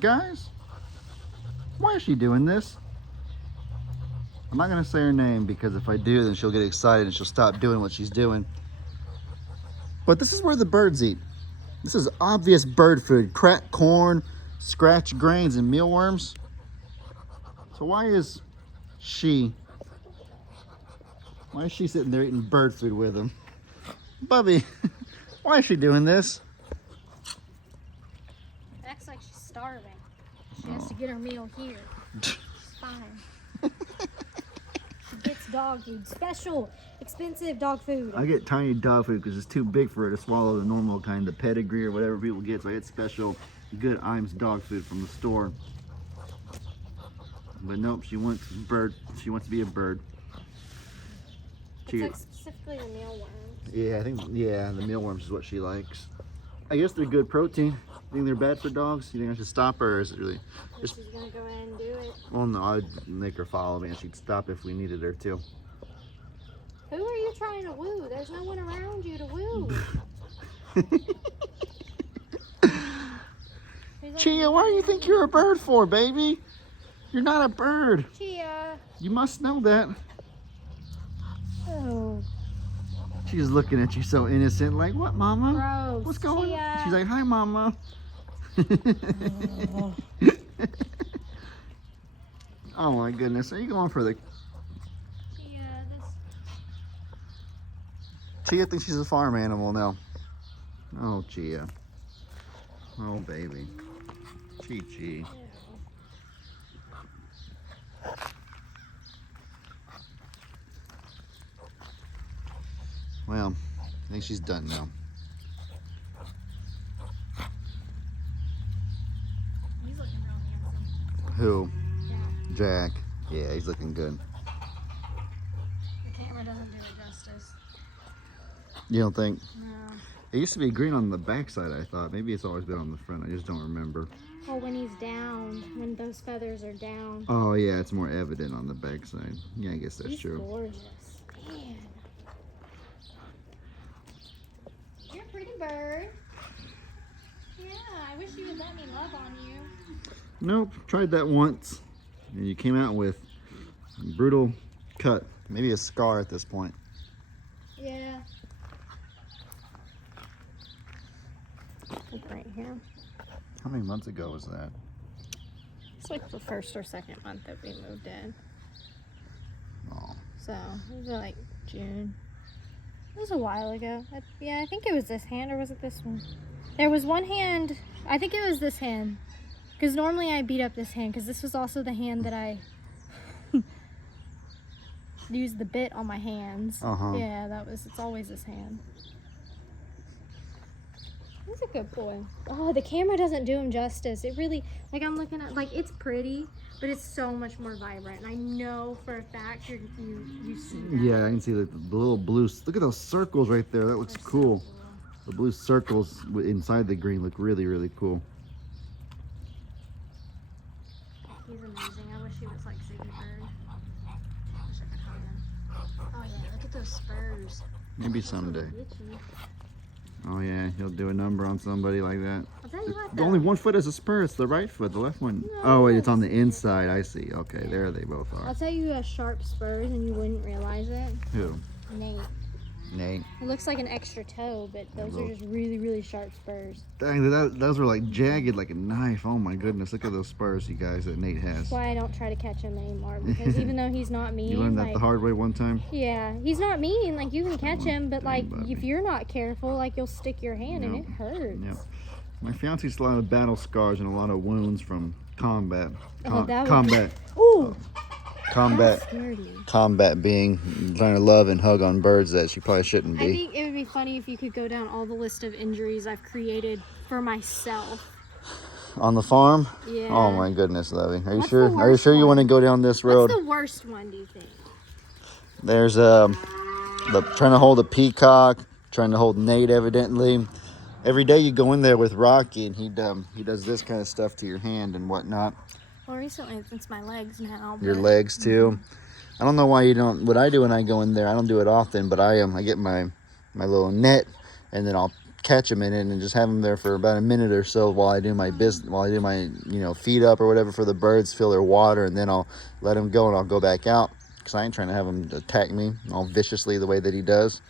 Guys, why is she doing this? I'm not going to say her name because if I do, then she'll get excited and she'll stop doing what she's doing. But this is where the birds eat. This is obvious bird food. Cracked corn, scratch grains, and mealworms. So why is she sitting there eating bird food with them? Bubby, why is she doing this? Acts like she's starving. She has to get her meal here. It's fine. She gets dog food. Special, expensive dog food. I get tiny dog food because it's too big for her to swallow the normal kind of pedigree or whatever people get. So I get special, good Iams dog food from the store. But nope, she wants bird. She wants to be a bird. It's like specifically the mealworms. Yeah, I think the mealworms is what she likes. I guess they're good protein. You think they're bad for dogs? You think I should stop her, or is it really? She's gonna go ahead and do it. Well, no, I'd make her follow me, and she'd stop if we needed her to. Who are you trying to woo? There's no one around you to woo. Chia, why do you think you're a bird for, baby? You're not a bird. Chia. You must know that. Oh. She's looking at you so innocent, like, what, Mama? Gross. What's going on? Chia. She's like, hi, Mama. Oh my goodness, are you going for the... Chia thinks she's a farm animal now. Oh, Chia. Oh, baby. Chi. Well, I think she's done now. He's looking real handsome. Who? Jack. Jack. Yeah, he's looking good. The camera doesn't do it justice. You don't think? No. It used to be green on the backside, I thought. Maybe it's always been on the front. I just don't remember. Oh, when he's down, when those feathers are down. Oh, yeah, it's more evident on the backside. Yeah, I guess that's He's true. Gorgeous. Man. You're a pretty bird. Yeah, I wish you would let me love on you. Nope, tried that once. And you came out with a brutal cut. Maybe a scar at this point. Yeah. Like right here. How many months ago was that? It's like the first or second month that we moved in. Oh. So, it was like June. It was a while ago. Yeah, I think it was this hand, or was it this one? There was one hand, I think it was this hand. Because normally I beat up this hand, because this was also the hand that I used the bit on my hands. Yeah, it's always this hand. He's a good boy. Oh, the camera doesn't do him justice. It really, like I'm looking at, like it's pretty, but it's so much more vibrant. And I know for a fact you see that. Yeah, I can see the little blue. Look at those circles right there. That looks They're so cool. The blue circles inside the green look really, really cool. He's amazing. I wish he was like Ziggy Bird. Wish I could hug him. Oh yeah, look at those spurs. Maybe someday. Oh yeah, he'll do a number on somebody like that. I'll tell you what The though. only one foot is a spur. It's the right foot. The left one. No, Oh wait, it's on the inside. I see. Okay, there they both are. I'll tell you who has sharp spurs and you wouldn't realize it. Who? Nate. Nate. It looks like an extra toe, but those are just really, really sharp spurs. Dang, those were like jagged like a knife. Oh my goodness, look at those spurs, you guys, that Nate has. That's why I don't try to catch him anymore, because even though he's not mean, You learned that like, the hard way one time? yeah, he's not mean. Like you can catch him, but dang, like Bubby. if you're not careful, like you'll stick your hand and Yep. it hurts. Yep. My fiance's a lot of battle scars and a lot of wounds from combat. Oh, that would- combat. Ooh, Combat. that scared me. Combat being trying to love and hug on birds that she probably shouldn't I be. think it would be funny if you could go down all the list of injuries I've created for myself. On the farm? Yeah. Oh my goodness, Lovey. Are you What's sure? the Are you worst sure you one? want to go down this road? What's the worst one, do you think? There's trying to hold a peacock, trying to hold Nate evidently. Every day you go in there with Rocky and he does this kind of stuff to your hand and whatnot. Well, recently it's my legs now. Your but- legs too. I don't know why you don't. What I do when I go in there, I don't do it often, but I get my little net and then I'll catch them in it and just have them there for about a minute or so while I do my business, while I do my, you know, feed up or whatever for the birds, fill their water, and then I'll let them go and I'll go back out because I ain't trying to have him attack me all viciously the way that he does.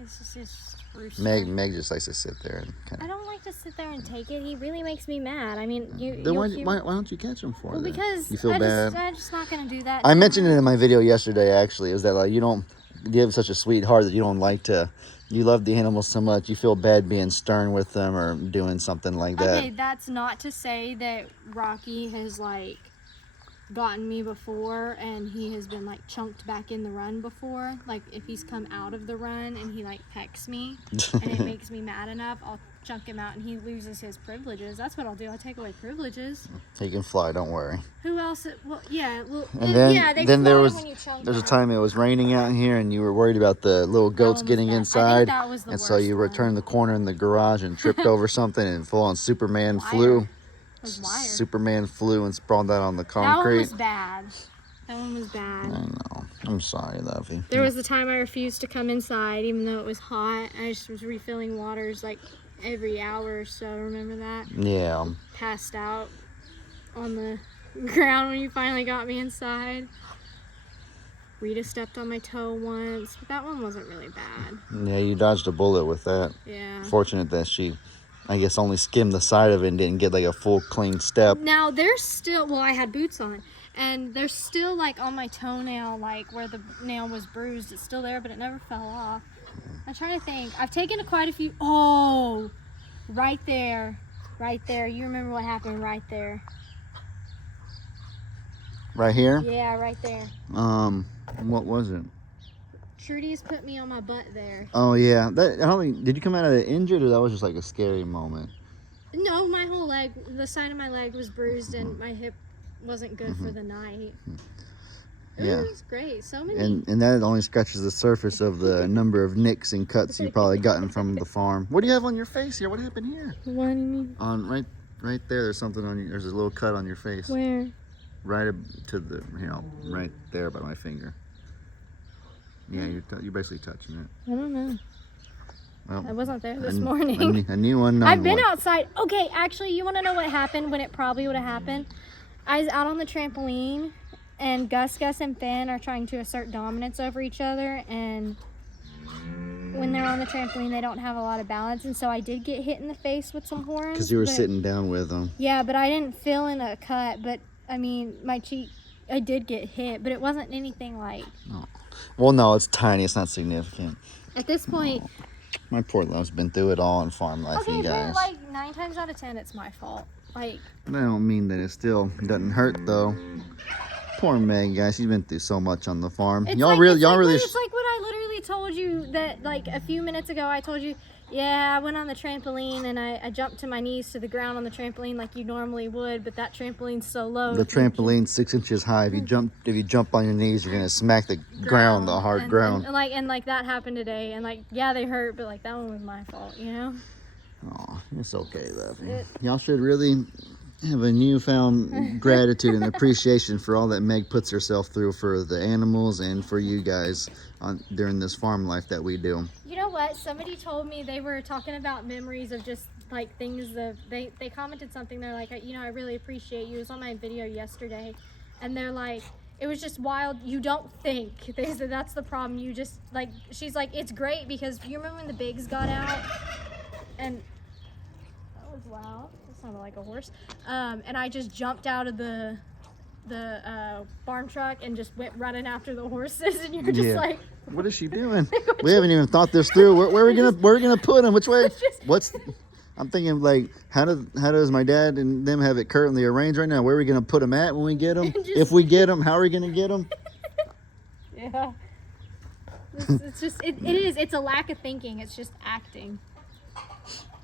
It's just rooster. Meg just likes to sit there and I don't like to sit there and take it. He really makes me mad. I mean, why don't you catch him for? Well, then? because You feel bad. I'm just not gonna do that. I mentioned it in my video yesterday. Actually, is that like you have such a sweet heart that you don't like to. You love the animals so much, you feel bad being stern with them or doing something like that. Okay, that's not to say that Rocky has like gotten me before and he has been like chunked back in the run before. Like if he's come out of the run and he like pecks me and it makes me mad enough, I'll chunk him out and he loses his privileges. That's what I'll do. I'll take away privileges. He can fly, don't worry. Who else? Well, yeah. Well, and then, yeah, they then fly there was when you chunk there's a them. time it was raining out here and you were worried about the little goats getting bad. I inside. think that was the and so worst you one. returned the corner in the garage and tripped over something and full on Superman flew. Wire. Superman flew and sprawled out on the That one concrete. was bad. That one was bad. I know. I'm sorry, Lovey. There was the time I refused to come inside even though it was hot. I just was refilling waters like every hour or so. Remember that? Yeah. Passed out on the ground when you finally got me inside. Rita stepped on my toe once, but that one wasn't really bad. Yeah, you dodged a bullet with that. Yeah. Fortunate that she, I guess, only skimmed the side of it and didn't get like a full clean step. Now there's still, well, I had boots on, and there's still like on my toenail, like where the nail was bruised. It's still there, but it never fell off. I'm trying to think. I've taken quite a few. Oh, right there. Right there. You remember what happened right there? Right here? Yeah, right there. What was it? Trudy's put me on my butt there. Oh yeah. That I don't think. Did you come out of it injured, or that was just like a scary moment? No, my whole leg, the side of my leg was bruised, and my hip wasn't good for the night. It Yeah. was great. So many. And that only scratches the surface of the number of nicks and cuts you've probably gotten from the farm. What do you have on your face here? What happened here? What do you mean? On right there. There's something on you. There's a little cut on your face. Where? Right up to the, right there by my finger. Yeah, you're basically touching it. I don't know. Well, I wasn't there this morning. A new one. I've been outside. Okay, actually, you want to know what happened when it probably would have happened? I was out on the trampoline, and Gus, and Finn are trying to assert dominance over each other, and when they're on the trampoline, they don't have a lot of balance, and so I did get hit in the face with some horns. Because you were sitting down with them. Yeah, but I didn't feel in a cut, but, I mean, my cheek, I did get hit, but it wasn't anything like... Oh. Well, no, it's tiny. It's not significant. At this point... My poor love's been through it all in farm life, Okay, you but guys. like 9 times out of 10, it's my fault. Like... I don't mean that it still doesn't hurt, though. Poor Meg, guys. She's been through so much on the farm. It's Y'all like, really... It's like what I literally told you that, like, a few minutes ago. I told you, yeah, I went on the trampoline and I jumped to my knees to the ground on the trampoline like you normally would, but that trampoline's so low. The trampoline's 6 inches high. If you jump on your knees, you're gonna smack the ground, the hard ground. And like that happened today, and like, yeah, they hurt, but like that one was my fault, you know? Oh, it's okay, Lovey. Y'all should really have a newfound gratitude and appreciation for all that Meg puts herself through for the animals and for you guys during this farm life that we do. You know what? Somebody told me they were talking about memories of just like things that they commented something. They're like, you know, I really appreciate you. It was on my video yesterday, and they're like, it was just wild. You don't think. They said that's the problem. You just like. She's like, it's great because you remember when the bigs got out, and that was loud. That sounded like a horse. And I just jumped out of the barn truck and just went running after the horses, and you're just like, what is she doing? We haven't even thought this through. Where are we gonna put them? Which way? I'm thinking like, how does my dad and them have it currently arranged right now? Where are we gonna put them at when we get them? If we get them, how are we gonna get them? Yeah. It's just it's a lack of thinking. It's just acting.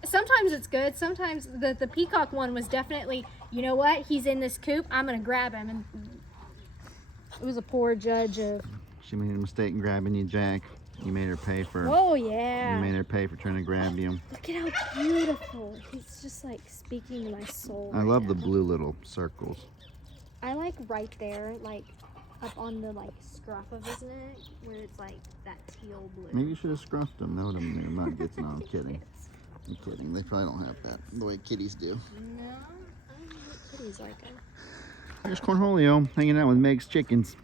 Sometimes it's good. Sometimes the peacock one was definitely, you know what? He's in this coop. I'm gonna grab him, and it was a poor judge of. She made a mistake in grabbing you, Jack. You made her pay for. Oh yeah. You made her pay for trying to grab you. Look at how beautiful. He's just like speaking to my soul. I love the blue little circles. I like right there, like up on the like scruff of his neck, where it's like that teal blue. Maybe you should have scruffed them. That would have made him not get. No, I'm kidding. I'm kidding. They probably don't have that the way kitties do. No, I don't know what kitties like it. There's Cornholio hanging out with Meg's chickens.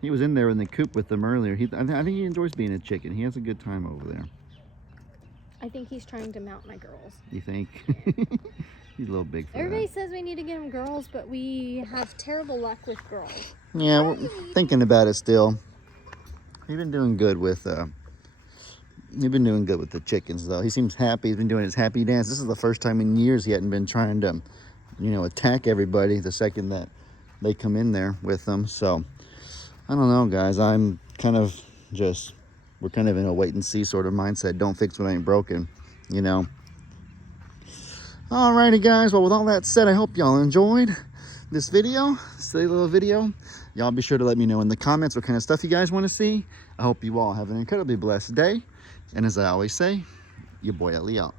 He was in there in the coop with them earlier. I think he enjoys being a chicken. He has a good time over there. I think he's trying to mount my girls. You think? He's a little big for Everybody that. says we need to get him girls, but we have terrible luck with girls. Yeah, we're thinking about it still. He's been doing good with the chickens though. He seems happy. He's been doing his happy dance. This is the first time in years he hadn't been trying to, attack everybody the second that they come in there with them. So I don't know, guys. We're kind of in a wait and see sort of mindset. Don't fix what ain't broken, Alrighty, guys. Well, with all that said, I hope y'all enjoyed this video, silly little video. Y'all be sure to let me know in the comments what kind of stuff you guys want to see. I hope you all have an incredibly blessed day. And as I always say, your boy Ellie out.